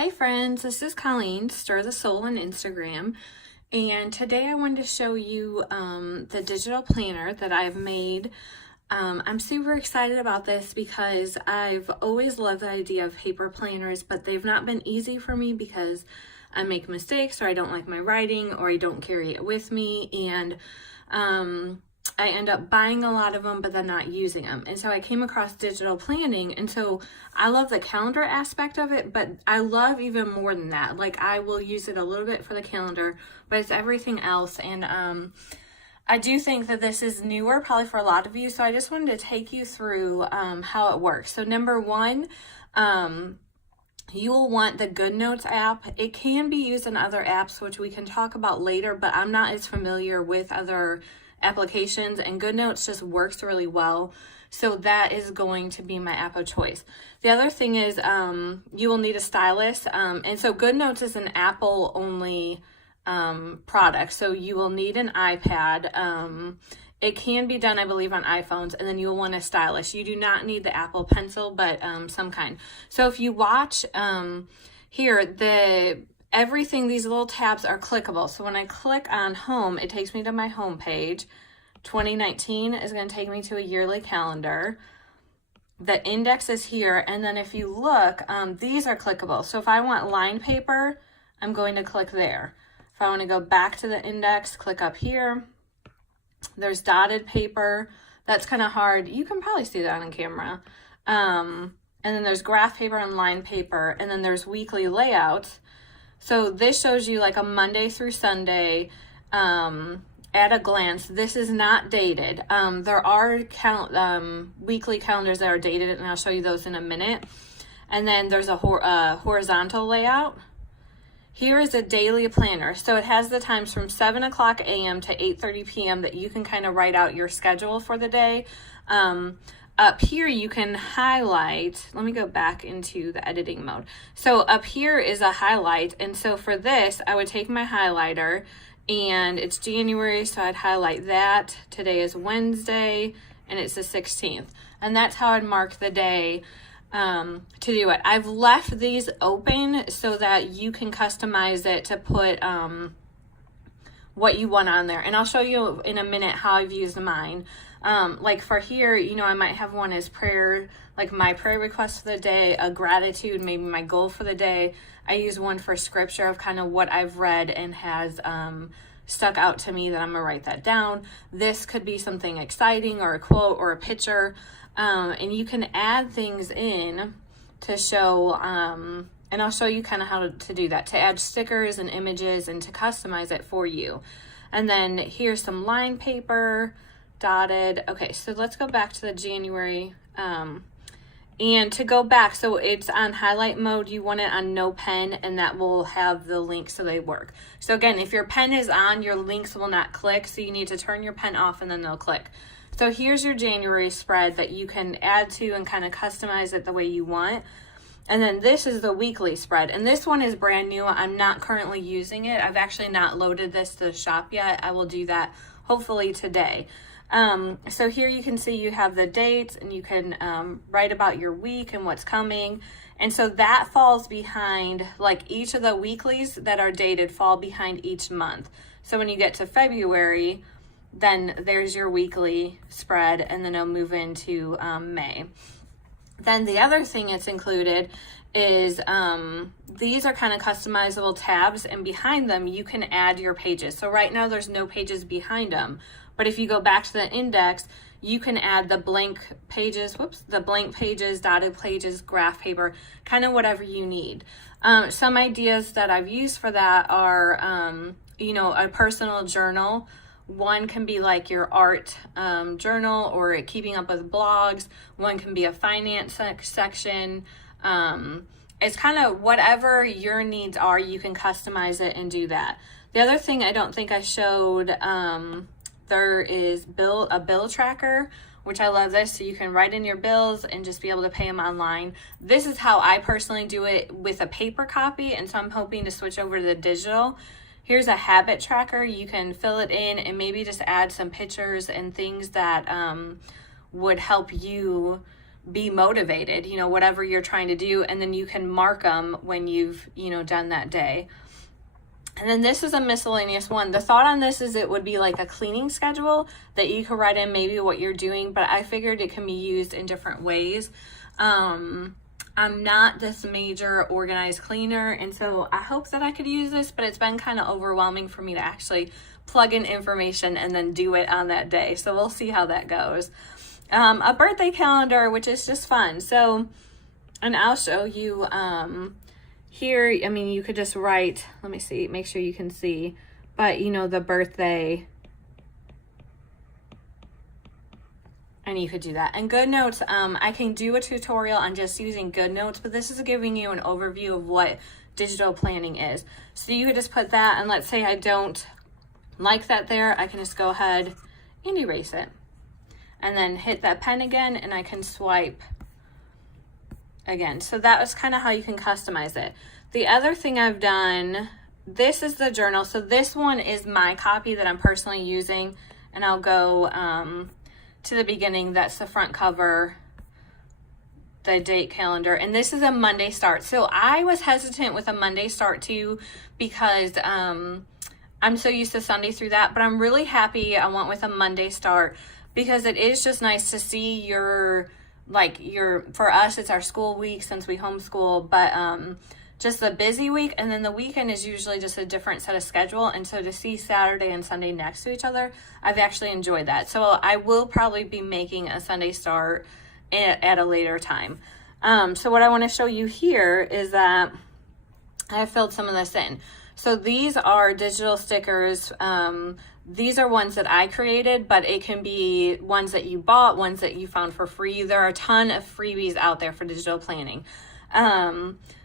Hey friends, this is Colleen, Stir the Soul on Instagram, and today I wanted to show you the digital planner that I've made. I'm super excited about this because I've always loved the idea of paper planners, but they've not been easy for me because I make mistakes, or I don't like my writing, or I don't carry it with me, and I end up buying a lot of them but then not using them. And so I came across digital planning, and so I love the calendar aspect of it, but I love even more than that. Like, I will use it a little bit for the calendar, but it's everything else. And I do think that this is newer probably for a lot of you, so I just wanted to take you through how it works. So number one, you will want the Goodnotes app. It can be used in other apps, which we can talk about later, but I'm not as familiar with other applications, and Goodnotes just works really well. So that is going to be my app of choice. The other thing is you will need a stylus. And so Goodnotes is an Apple only product. So you will need an iPad. It can be done, I believe, on iPhones, and then you'll want a stylus. You do not need the Apple Pencil, but some kind. So if you watch here, everything, these little tabs are clickable. So when I click on home, it takes me to my home page. 2019 is going to take me to a yearly calendar. The index is here, and then if you look, these are clickable. So if I want line paper, I'm going to click there. If I want to go back to the index, click up here. There's dotted paper. That's kind of hard. You can probably see that on camera. And then there's graph paper and line paper, and then there's weekly layouts. So this shows you like a Monday through Sunday at a glance. This is not dated. There are weekly calendars that are dated, and I'll show you those in a minute. And then there's a horizontal layout. Here is a daily planner. So it has the times from 7 o'clock a.m. to 8:30 p.m. that you can kind of write out your schedule for the day. Up here, you can highlight. Let me go back into the editing mode. So up here is a highlight. And so for this, I would take my highlighter, and it's January, so I'd highlight that. Today is Wednesday, and it's the 16th. And that's how I'd mark the day to do it. I've left these open so that you can customize it to put what you want on there. And I'll show you in a minute how I've used mine. Like for here, I might have one as prayer, like my prayer request for the day, a gratitude, maybe my goal for the day. I use one for scripture of kind of what I've read and has stuck out to me that I'm gonna write that down. This could be something exciting, or a quote, or a picture. And you can add things in to show, and I'll show you kind of how to do that, to add stickers and images and to customize it for you. And then here's some line paper, dotted. Okay, so let's go back to the January. And to go back, so it's on highlight mode, you want it on no pen, and that will have the links so they work. So again, if your pen is on, your links will not click, so you need to turn your pen off and then they'll click. So here's your January spread that you can add to and kind of customize it the way you want. And then this is the weekly spread, and this one is brand new. I'm not currently using it. I've actually not loaded this to the shop yet. I will do that hopefully today. So here you can see you have the dates, and you can write about your week and what's coming. And so that falls behind, like each of the weeklies that are dated fall behind each month. So when you get to February, then there's your weekly spread, and then it'll move into May. Then the other thing that's included is these are kind of customizable tabs, and behind them you can add your pages. So right now there's no pages behind them, but if you go back to the index, you can add the blank pages, dotted pages, graph paper, kind of whatever you need. Some ideas that I've used for that are, a personal journal. One can be like your art journal, or keeping up with blogs. One can be a finance section. It's kind of whatever your needs are, you can customize it and do that. The other thing I don't think I showed, there is a bill tracker, which I love this. So you can write in your bills and just be able to pay them online. This is how I personally do it with a paper copy, and so I'm hoping to switch over to the digital. Here's a habit tracker. You can fill it in and maybe just add some pictures and things that would help you be motivated, you know, whatever you're trying to do, and then you can mark them when you've, you know, done that day. And then this is a miscellaneous one. The thought on this is it would be like a cleaning schedule that you could write in maybe what you're doing, but I figured it can be used in different ways. I'm not this major organized cleaner, and so I hope that I could use this, but it's been kind of overwhelming for me to actually plug in information and then do it on that day. So we'll see how that goes. A birthday calendar, which is just fun. So, and I'll show you, here, I mean, you could just write, let me see, make sure you can see, but you know, the birthday, and you could do that. And Goodnotes, I can do a tutorial on just using Goodnotes, but this is giving you an overview of what digital planning is. So you could just put that, and let's say I don't like that there, I can just go ahead and erase it. And then hit that pen again, and I can swipe again. So that was kind of how you can customize it. The other thing I've done, this is the journal. So this one is my copy that I'm personally using, and I'll go to the beginning. That's the front cover, the date calendar, and this is a Monday start. So I was hesitant with a Monday start too, because I'm so used to Sunday through that, but I'm really happy I went with a Monday start, because it is just nice to see your, for us, it's our school week since we homeschool, but just the busy week, and then the weekend is usually just a different set of schedule, and so to see Saturday and Sunday next to each other, I've actually enjoyed that. So I will probably be making a Sunday start at a later time. So what I want to show you here is that I have filled some of this in. So these are digital stickers. These are ones that I created, but it can be ones that you bought, ones that you found for free. There are a ton of freebies out there for digital planning.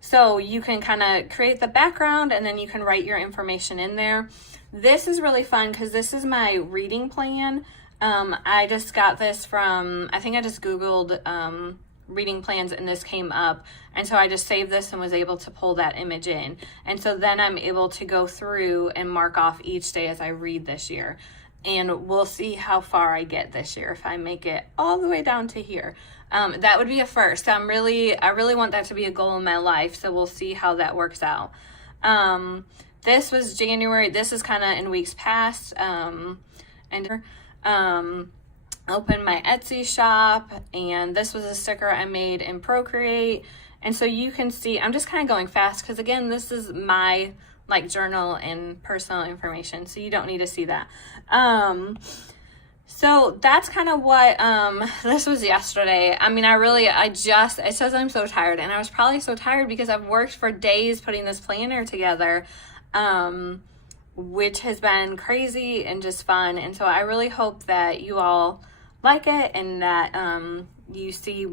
So you can kind of create the background, and then you can write your information in there. This is really fun because this is my reading plan. I just got this from, I think I just Googled reading plans, and this came up, and so I just saved this and was able to pull that image in, and so then I'm able to go through and mark off each day as I read this year, and we'll see how far I get this year if I make it all the way down to here. That would be a first. I really want that to be a goal in my life, so we'll see how that works out. This was January. This is kind of in weeks past, open my Etsy shop, and this was a sticker I made in Procreate. And so you can see, I'm just kind of going fast because again, this is my journal and personal information, so you don't need to see that. So that's kind of what this was yesterday. I mean, it says I'm so tired, and I was probably so tired because I've worked for days putting this planner together, which has been crazy and just fun. And so I really hope that you all like it, and that you see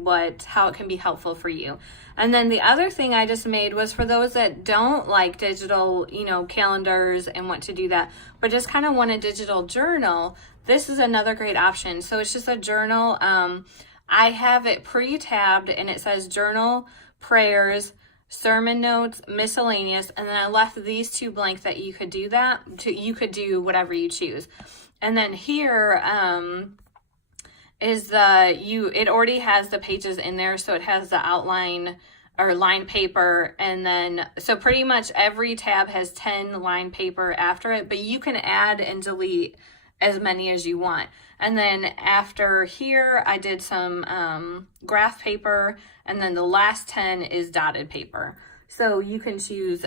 how it can be helpful for you. And then the other thing I just made was for those that don't like digital, calendars and want to do that, but just kind of want a digital journal. This is another great option. So it's just a journal. I have it pre-tabbed, and it says journal, prayers, sermon notes, miscellaneous, and then I left these two blank that you could do that. You could do whatever you choose. And then here, it already has the pages in there, so it has the outline or line paper, and then so pretty much every tab has 10 line paper after it, but you can add and delete as many as you want. And then after here I did some graph paper, and then the last 10 is dotted paper, so you can choose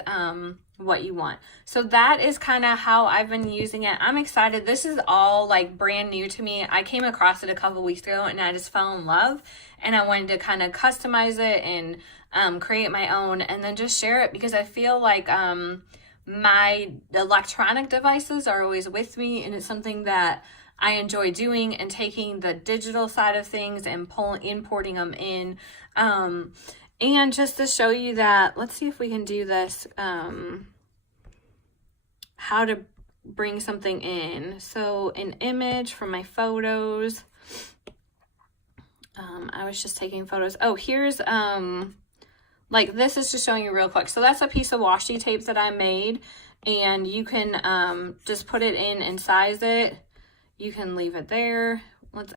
what you want. So that is kind of how I've been using it. I'm excited. This is all brand new to me. I came across it a couple weeks ago, and I just fell in love, and I wanted to kind of customize it and create my own, and then just share it, because I feel like my electronic devices are always with me, and it's something that I enjoy doing, and taking the digital side of things and importing them in. And just to show you that, let's see if we can do this, how to bring something in. So an image from my photos. I was just taking photos. Oh, here's, this is just showing you real quick. So that's a piece of washi tape that I made, and you can just put it in and size it. You can leave it there,